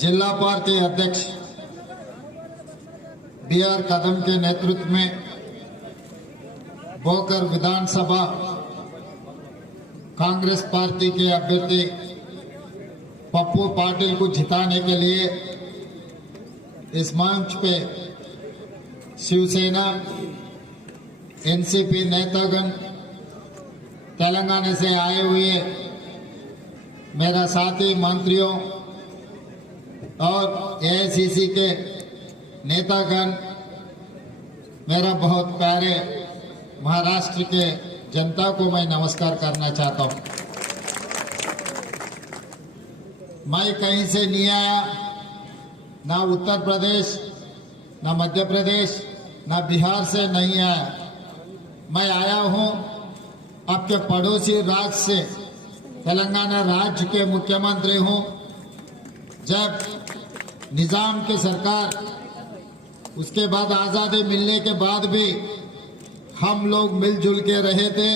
जिला पार्टी अध्यक्ष BR कदम के नेतृत्व में भोकर विधानसभा कांग्रेस पार्टी के अभ्यर्थी पप्पू पाटिल को जिताने के लिए इस मंच पे शिवसेना NCP नेतागण तेलंगाना से आए हुए मेरा साथी मंत्रियों और AICC के नेतागण, मेरा बहुत प्यारे महाराष्ट्र के जनता को मैं नमस्कार करना चाहता हूं। मैं कहीं से नहीं आया, ना उत्तर प्रदेश, ना मध्य प्रदेश, ना बिहार से नहीं आया। मैं आया हूं आपके पड़ोसी राज्य से, तेलंगाना राज्य के मुख्यमंत्री हूं। जब निजाम की सरकार, उसके बाद आज़ादी मिलने के बाद भी हम लोग मिलजुल के रहे थे।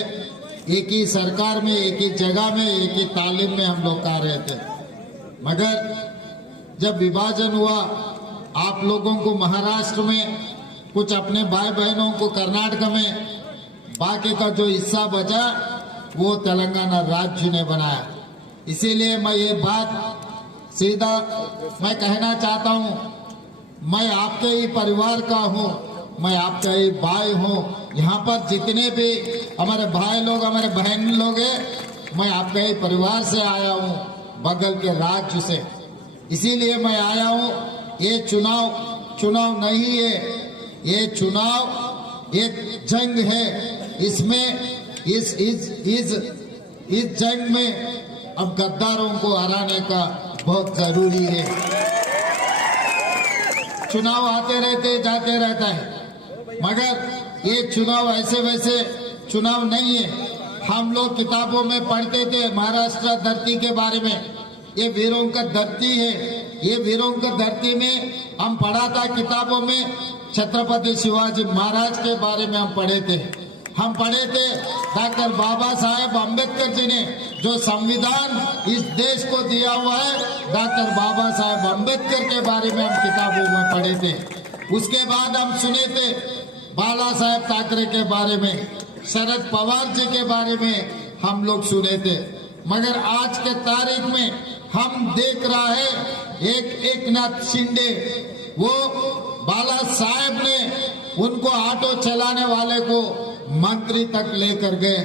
एक ही सरकार में, एक ही जगह में, एक ही तालीम में हम लोग कर रहे थे। मगर जब विभाजन हुआ, आप लोगों को महाराष्ट्र में, कुछ अपने भाई बहनों को कर्नाटक में, बाकी का जो हिस्सा बचा वो तेलंगाना राज्य ने बनाया। इसीलिए मैं ये बात सीधा मैं कहना चाहता हूं, मैं आपके ही परिवार का हूं, मैं आपका ही भाई हूं। यहाँ पर जितने भी हमारे भाई लोग, हमारे बहन लोग हैं, मैं आपके ही परिवार से आया हूं, बगल के राज्य से। इसीलिए मैं आया हूं। ये चुनाव नहीं है, ये चुनाव एक जंग है। इसमें इस जंग में अब गद्दारों को हराने का बहुत जरूरी है। चुनाव आते रहते जाते रहता है, मगर ये चुनाव ऐसे वैसे चुनाव नहीं है। हम लोग किताबों में पढ़ते थे महाराष्ट्र धरती के बारे में, ये वीरों का धरती है। ये वीरों का धरती में हम पढ़ा था किताबों में, छत्रपति शिवाजी महाराज के बारे में हम पढ़े थे। डॉक्टर बाबा साहेब अम्बेडकर जी ने जो संविधान इस देश को दिया हुआ है, डॉक्टर बाबा साहेब अम्बेडकर के बारे में हम किताबों में पढ़े थे। उसके बाद हम सुने थे बाला साहेब ठाकरे के बारे में, शरद पवार जी के बारे में हम लोग सुने थे। मगर आज के तारीख में हम देख रहा है एकनाथ शिंदे, वो बाला साहेब ने उनको ऑटो चलाने वाले को मंत्री तक लेकर गए,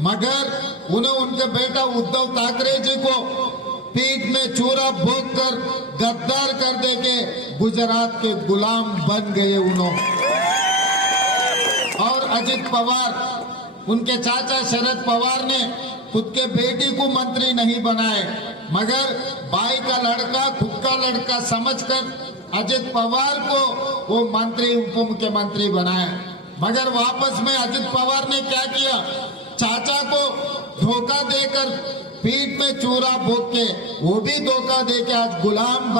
मगर उन्हें उनके बेटा उद्धव ठाकरे जी को पीठ में चूरा भोग कर गद्दार कर देके गुजरात के गुलाम बन गए उन्होंने। और अजित पवार, उनके चाचा शरद पवार ने खुद के बेटी को मंत्री नहीं बनाए, मगर भाई का लड़का, खुद का लड़का समझकर अजित पवार को वो मंत्री, उप मुख्यमंत्री बनाया। मगर वापस में अजित पवार ने क्या किया, चाचा को धोखा देकर पीठ में चूरा भोग के, वो भी धोखा देके आज गुलाम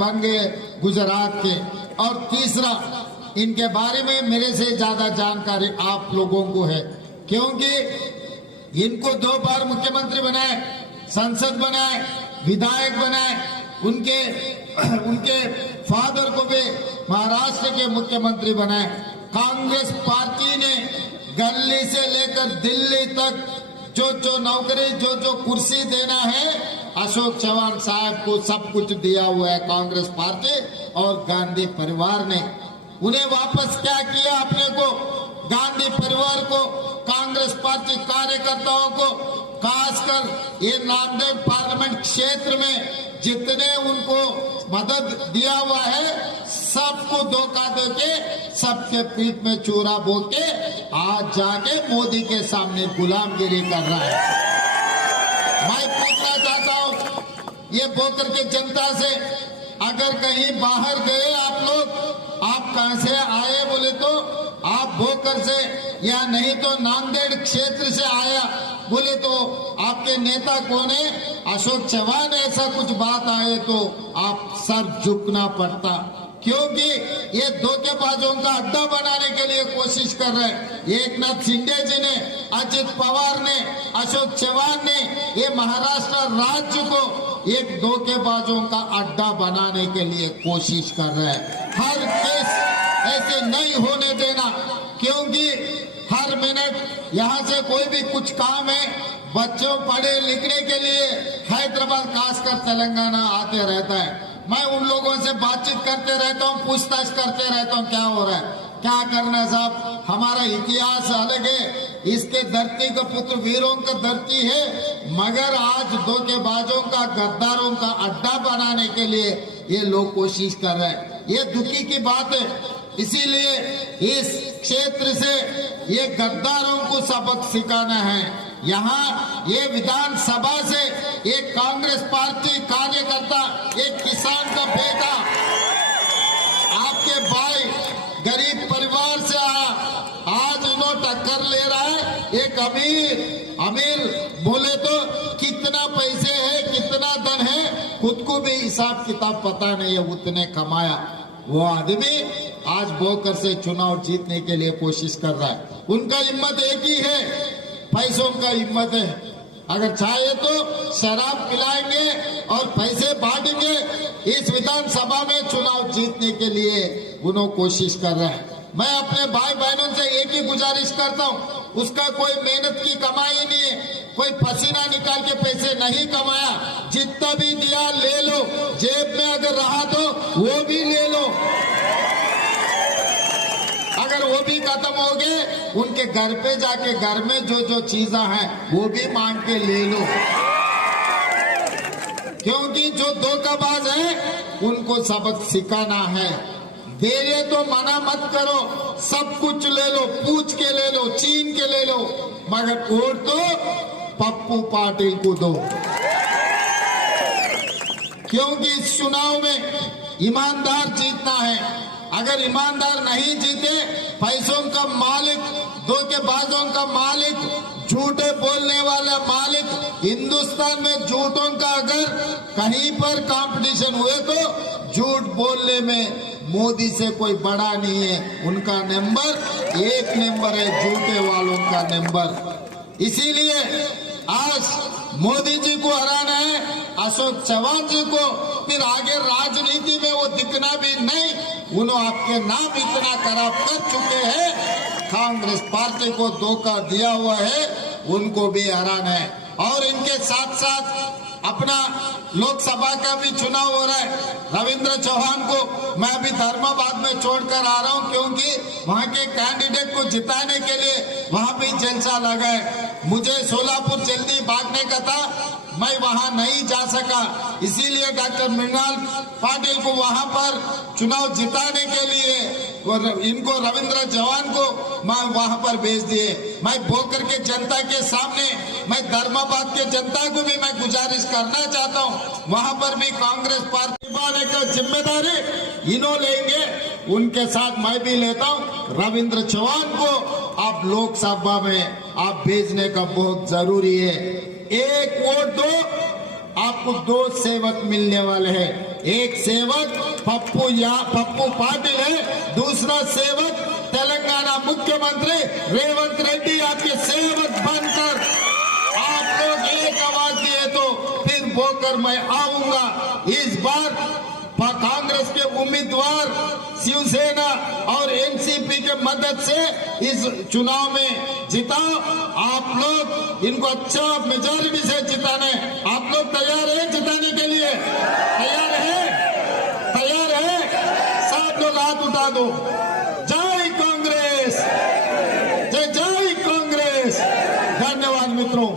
बन गए गुजरात के। और तीसरा, इनके बारे में मेरे से ज्यादा जानकारी आप लोगों को है, क्योंकि इनको 2 बार मुख्यमंत्री बनाए, संसद बनाए, विधायक बनाए। उनके फादर को भी महाराष्ट्र के मुख्यमंत्री बनाए। कांग्रेस पार्टी ने गली से लेकर दिल्ली तक जो नौकरी, जो कुर्सी देना है, अशोक चव्हाण साहब को सब कुछ दिया हुआ है कांग्रेस पार्टी और गांधी परिवार ने। उन्हें वापस क्या किया अपने को, गांधी परिवार को, कांग्रेस पार्टी कार्यकर्ताओं को, खासकर ये नामदेव पार्लियामेंट क्षेत्र में जितने उनको मदद दिया हुआ है, सबको धोखा देके, सबके पीठ में चूरा बोल के आज जाके मोदी के सामने गुलामगिरी कर रहा है। मैं पूछना चाहता हूं ये भोकर के जनता से, अगर कहीं बाहर गए आप लोग, आप कहां से आए बोले तो आप भोकर से, या नहीं तो नांदेड़ क्षेत्र से आया बोले तो आपके नेता कौन है, अशोक चव्हाण, ऐसा कुछ बात आए तो आप सर झुकना पड़ता। क्योंकि ये धोखेबाजों का अड्डा बनाने के लिए कोशिश कर रहे हैं। एकनाथ शिंदे जी ने, अजित पवार ने, अशोक चव्हाण ने ये महाराष्ट्र राज्य को एक धोखेबाजों का अड्डा बनाने के लिए कोशिश कर रहे हैं। हर केस ऐसे नहीं होने देना, क्योंकि हर मिनट यहाँ से कोई भी कुछ काम है, बच्चों पढ़े लिखने के लिए हैदराबाद खासकर तेलंगाना आते रहता है। मैं उन लोगों से बातचीत करते रहता हूँ, पूछताछ करते रहता हूँ क्या हो रहा है, क्या करना साहब। हमारा इतिहास अलग है, इसके धरती का पुत्र वीरों का धरती है, मगर आज धोखेबाजों का गद्दारों का अड्डा बनाने के लिए ये लोग कोशिश कर रहे हैं। ये दुखी की बात है। इसीलिए इस क्षेत्र से ये गद्दारों को सबक सिखाना है। यहाँ ये विधानसभा से एक कांग्रेस पार्टी कार्यकर्ता, एक किसान का बेटा, आपके भाई गरीब परिवार से आया, आज इन्हों टक्कर ले रहा है एक अमीर बोले तो कितना पैसे है, कितना धन है, खुद को भी हिसाब किताब पता नहीं है, उतने कमाया वो आदमी आज बोकर से चुनाव जीतने के लिए कोशिश कर रहा है। उनका हिम्मत एक ही है, पैसों का हिम्मत है। अगर चाहे तो शराब पिलाएंगे और पैसे बांटेंगे, इस विधानसभा में चुनाव जीतने के लिए उन्होंने कोशिश कर रहे हैं। मैं अपने भाई बहनों से एक ही गुजारिश करता हूँ, उसका कोई मेहनत की कमाई नहीं है, कोई पसीना निकाल के पैसे नहीं कमाया, जितना भी दिया ले लो, जेब में अगर रहा तो वो भी ले लो, अगर वो भी खत्म हो गए उनके घर पे जाके घर में जो जो चीजें हैं वो भी मांग के ले लो, क्योंकि जो धोखाबाज है उनको सबक सिखाना है। दे रहे तो मना मत करो, सब कुछ ले लो, पूछ के ले लो, छीन के ले लो, मगर वोट तो पप्पू पाटिल को दो, क्योंकि इस चुनाव में ईमानदार जीतना है। अगर ईमानदार नहीं जीते, पैसों का मालिक, धोखेबाजों का मालिक, झूठे बोलने वाला मालिक, हिंदुस्तान में झूठों का अगर कहीं पर कंपटीशन हुए तो झूठ बोलने में मोदी से कोई बड़ा नहीं है। उनका नंबर एक नंबर है, झूठे वालों का नंबर। इसीलिए आज मोदी जी को हराना है, अशोक चौहान जी को, फिर आगे राजनीति में वो दिखना भी नहीं। उन्होंने आपके नाम इतना खराब कर चुके हैं, कांग्रेस पार्टी को धोखा दिया हुआ है, उनको भी हराना है। और इनके साथ साथ अपना लोकसभा का भी चुनाव हो रहा है। रविंद्र चौहान को मैं अभी धर्माबाद में छोड़कर आ रहा हूं, क्योंकि वहां के कैंडिडेट को जिताने के लिए वहां भी जलसा लगा है। मुझे सोलापुर जल्दी भागने का था, मैं वहां नहीं जा सका, इसीलिए डॉक्टर मृणाल पाटिल को वहां पर चुनाव जिताने के लिए और इनको रविंद्र चौहान को मैं वहां पर भेज दिए। मैं बोकर के जनता के सामने, मैं धर्माबाद के जनता को भी मैं गुजारिश करना चाहता हूं, वहां पर भी कांग्रेस पार्टी वाले का जिम्मेदारी इन्हों लेंगे, उनके साथ मैं भी लेता हूं। रविंद्र चौहान को आप लोकसभा में आप भेजने का बहुत जरूरी है। एक वोट दो, आपको दो सेवक मिलने वाले हैं। एक सेवक पप्पू पाटिल है, दूसरा सेवक तेलंगाना मुख्यमंत्री रेवंत रेड्डी आपके सेवक बनकर आप लोग एक आवाज दिए तो फिर बोकर मैं आऊंगा। इस बार कांग्रेस के उम्मीदवार शिवसेना और एनसीपी के मदद से इस चुनाव में जिता, आप लोग इनको अच्छा मेजॉरिटी से जिताने, आप लोग तैयार हैं जिताने के लिए? तैयार है? तैयार है? सब लोग हाथ उठा दो। जय कांग्रेस, जय जय कांग्रेस। धन्यवाद मित्रों।